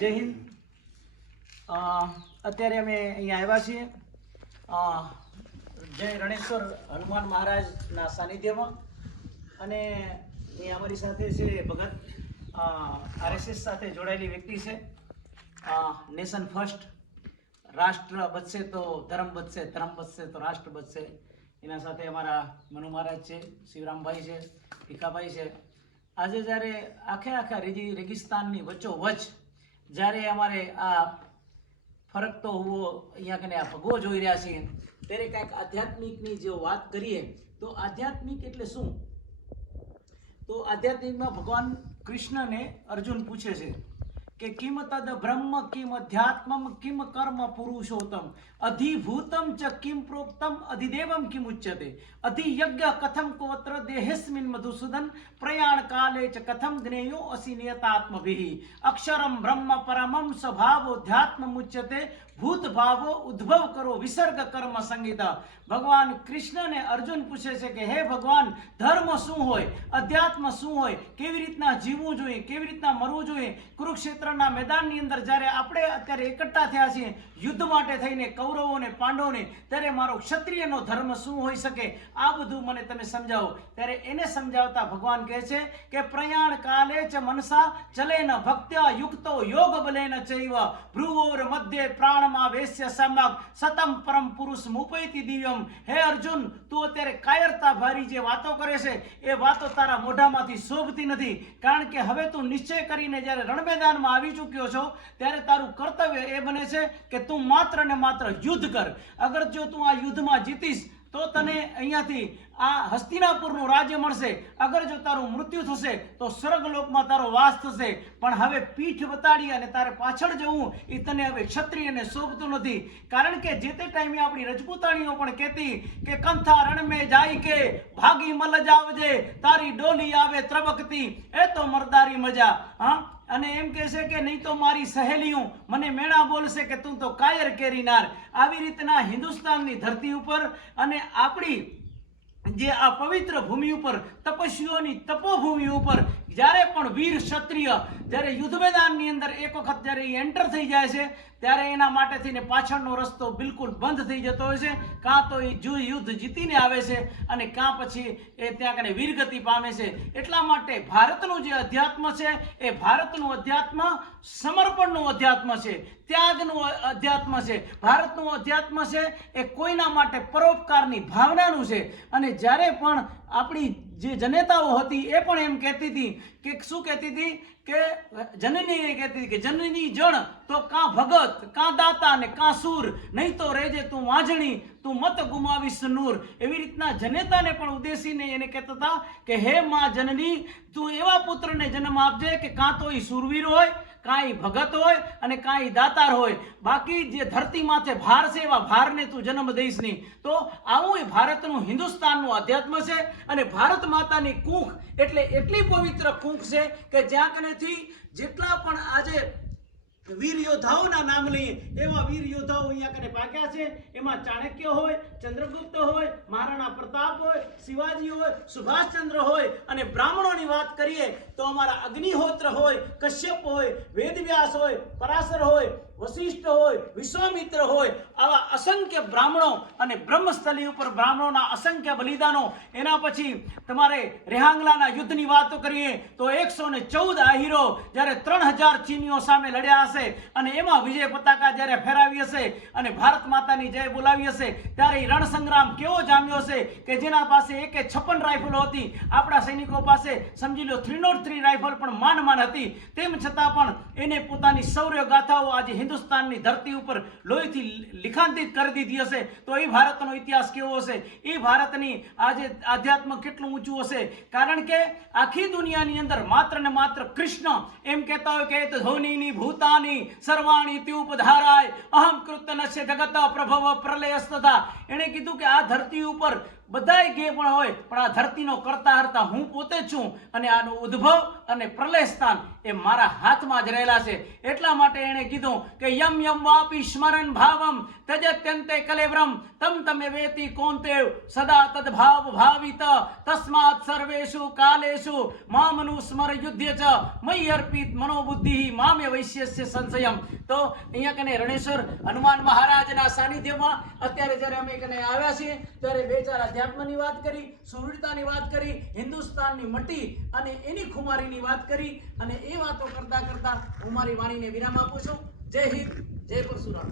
જય હિન્દ. અત્યારે અમે અહીંયા આવ્યા છીએ. જય રણેશ્વર હનુમાન મહારાજના સાનિધ્યમાં. અને અહીંયા અમારી સાથે છે ભગત. આરએસએસ સાથે જોડાયેલી વ્યક્તિ છે. Nation first. રાષ્ટ્ર બચશે તો ધર્મ બચશે ધર્મ બચશે તો રાષ્ટ્ર બચશે. એના સાથે અમારા મનુ મહારાજ છે, શિવરામભાઈ છે, ભીખાભાઈ છે. આજે જ્યારે આખે આખા રેગી રેગિસ્તાનની વચ્ચોવચ જ્યારે અમારે આ ફરકતો હુવો અહીંયા કને આ ભગવો જોઈ રહ્યા છીએ, ત્યારે કાંઈક આધ્યાત્મિકની જો વાત કરીએ, તો આધ્યાત્મિક એટલે શું? તો આધ્યાત્મિકમાં ભગવાન કૃષ્ણને અર્જુન પૂછે છે. કે કિમ તદ બ્રહ્મ કિમ અધ્યાત્મમ કિમ કર્મ પુરુષોત્તમ અધિભૂતમ ચ કિમ પ્રોક્તમ અધિદેવમ કિમ ઉચ્યતે અધિયજ્ઞ કથમ કોત્ર દેહેસ્મિન મધુસૂદન પ્રયાણ કાલે ચ કથમ જ્ઞેયો અસી નિયતાત્મભિઃ અક્ષરમ બ્રહ્મ પરમમ સ્વભાવોધ્યાત્મ મુચ્યતે ભૂત ભાવો ઉદ્ભવ કરો વિસર્ગ કર્મ સંગીતા ભગવાન કૃષ્ણને અર્જુન પૂછે છે કે હે ભગવાન ધર્મ શું હોય? અધ્યાત્મ શું હોય? કેવી રીતના જીવવું જોઈએ? કેવી રીતના મરવું જોઈએ? કુરુક્ષેત્રના મેદાનની અંદર જ્યારે આપણે અત્યારે એકઠા થયા છીએ યુદ્ધ માટે થઈને કૌરવો અને પાંડવોને, ત્યારે મારો ક્ષત્રિયનો ધર્મ શું હોઈ શકે? આ બધું મને તમે સમજાવો. ત્યારે એને સમજાવતા ભગવાન કહે છે કે પ્રયાણ કાલે ચ મનસા ચલેન ભક્ત્યા યુક્તો યોગ બલેન ચૈવ. ભ્રુવોર મધ્ય પ્રાણમાં વેશ્ય સમક સતમ પરમ પુરુષ મુપૈતિ દિવ્યમ. હે અર્જુન, તું અત્યારે કાયરતા ભારી જે વાતો કરે છે, એ વાતો તારા મોઢામાંથી શોભતી નથી. કારણ કે હવે તું નિશ્ચય કરીને જ્યારે રણમેદાનમાં આવી ચૂક્યો છો, ત્યારે તારું કર્તવ્ય એ બને છે કે તું માત્ર ને માત્ર યુદ્ધ કર. અગર જો તું આ યુદ્ધમાં જીતીશ, તો તને અહીંયાથી આ હસ્તિનાપુરનું રાજ્ય મળશે. અગર જો તારું મૃત્યુ થશે, તો સ્વર્ગલોકમાં તારો વાસ થશે. પણ હવે પીઠ બતાડી અને તારે પાછળ જવું, એ તને હવે ક્ષત્રિયને શોભતું નથી. કારણ કે જે તે ટાઈમે આપણી રજપૂતાણીઓ પણ કહેતી કે, કંથા રણ મેં જાય કે, ભાગી મલજ આવજે, તારી ડોલી આવે ત્રબકતી. એ તો મરદારી મજા. હા? અને એમ કહે છે કે નહીં તો મારી સહેલીઓ મને મેણા બોલશે કે તું તો કાયર કેરીનાર. આવી રીતના હિન્દુસ્તાનની ધરતી ઉપર અને આપણી જે આ પવિત્ર ભૂમિ ઉપર, તપસ્વીઓની તપોભૂમિ ઉપર, જ્યારે પણ વીર ક્ષત્રિય જ્યારે યુદ્ધ મેદાનની અંદર એક વખત જ્યારે એ એન્ટર થઈ જાય છે, ત્યારે એના માટે થઈને પાછળનો રસ્તો બિલકુલ બંધ થઈ જતો હોય છે. કાં તો એ જુ- યુદ્ધ જીતીને આવે છે અને કાં પછી એ ત્યાં કને વીરગતિ પામે છે. એટલા માટે ભારતનું જે અધ્યાત્મ છે, એ ભારતનું અધ્યાત્મ, સમર્પણનું અધ્યાત્મ છે. ત્યાગનું અધ્યાત્મ છે. ભારતનું અધ્યાત્મ છે એ કોઈના માટે પરોપકારની ભાવનાનું છે. અને જ્યારે પણ આપણી જે જનેતાઓ હતી એ પણ એમ કહેતી હતી કે શું કહેતી હતી? કે જનની એ કહેતી હતી કે જનની જણ તો કાં ભગત, કાં દાતા ને કાં સૂર, નહીં તો રેજે તું વાંજણી, તું મત ગુમાવીશ નૂર. એવી રીતના જનેતાને પણ ઉદ્દેશીને એને કહેતા હતા કે, હે માં જનની, તું એવા પુત્રને જન્મ આપજે કે કાં તો એ સુરવીર હોય કાંઈ ભગત હોય અને કાંઈ દાતાર હોય, બાકી જે ધરતી માથે ભાર છે એવા ભારને તું જન્મ દઈશ નહીં. તો આવું એ ભારતનું હિન્દુસ્તાનનું અધ્યાત્મ છે અને ભારત માતાની કૂંખ એટલે એટલી પવિત્ર કૂંખ છે કે જ્યાં કનેથી જેટલા પણ આજે વીર યોદ્ધાઓના નામ લઈએ. એવા વીર યોદ્ધાઓ અહીંયા કને ભાગ્યા છે. એમાં ચાણક્ય હોય, ચંદ્રગુપ્ત હોય, મહારાણા પ્રતાપ હોય, શિવાજી હોય, સુભાષચંદ્ર હોય અને બ્રાહ્મણોની વાત કરીએ તો અમારા અગ્નિહોત્ર હોય, કશ્યપ હોય, વેદવ્યાસ હોય, પરાશર હોય, વશિષ્ઠ હોય, વિશ્વામિત્ર હોય, આવા અસંખ્ય બ્રાહ્મણો અને બ્રહ્મસ્થલી ઉપર બ્રાહ્મણોના અસંખ્ય બલિદાનો. એના પછી તમારે રેહાંગલાના યુદ્ધની વાતો કરીએ તો એકસો ને ચૌદ આહીરો જ્યારે ત્રણ હજાર ચીનીઓ સામે લડ્યા હશે. અને એમાં વિજય પતાકા જ્યારે ફેરાવી હશે અને ભારત માતાની જય બોલાવી હશે, ત્યારે એ રણ સંગ્રામ કેવો જામ્યો હશે કે જેના પાસે એકે છપ્પન રાઇફલો હતી, આપણા સૈનિકો પાસે સમજી લો થ્રી નોટ થ્રી રાઇફલ પણ માન માન હતી, તેમ છતાં પણ એને પોતાની શૌર્ય ગાથાઓ આજે હિન્દુસ્તાનની ધરતી ઉપર લોહીથી લિખાંતિત કરી દીધી હશે. તો એ ભારતનો ઇતિહાસ કેવો હશે? એ ભારતની આજે આધ્યાત્મ કેટલું ઊંચું હશે? કારણ કે આખી દુનિયાની અંદર માત્ર ને માત્ર કૃષ્ણ એમ કહેતા હોય કે ધોનીની ભૂતાની સર્વાણી ત્યુપધારાય અહમ કૃતનસ્ય જગત પ્રભવ પ્રલયસ્તથા એણે કીધું કે આ ધરતી ઉપર બધાય ગે પણ હોય, પણ આ ધરતીનો કરતા હરતા હું પોતે છું અને આનો ઉદ્ભવ અને પ્રલય સ્થાન એ મારા હાથમાં જ રહેલા છે. એટલા માટે એણે કીધું કે યમ યમ વાપી સ્મરણ ભાવમ તજત્યંતે કલેવ્રમ, તમ તમે વેતી કોંતેવ, સદા તદ ભાવ ભાવિત, તસ્માત સર્વેશુ કાલેશુ મામનુ સ્મર યુદ્ધ ચ, મય અર્પિત મનોબુદ્ધિ મામે વૈશ્યસ્ય સંશયમ. તો અહીંયા કને રણેશ્વર હનુમાન મહારાજના સાનિધ્યમાં અત્યારે જ્યારે અમે કને આવ્યા છીએ, ત્યારે બે ચાર અધ્યાત્મની વાત કરી સુરવીરતાની વાત કરી, હિન્દુસ્તાનની મટી અને એની ખુમારીની વાત કરી અને એ વાતો કરતા કરતા હું મારી વાણીને વિરામ આપું છું. જય હિન્દ, જય પરશુરામ.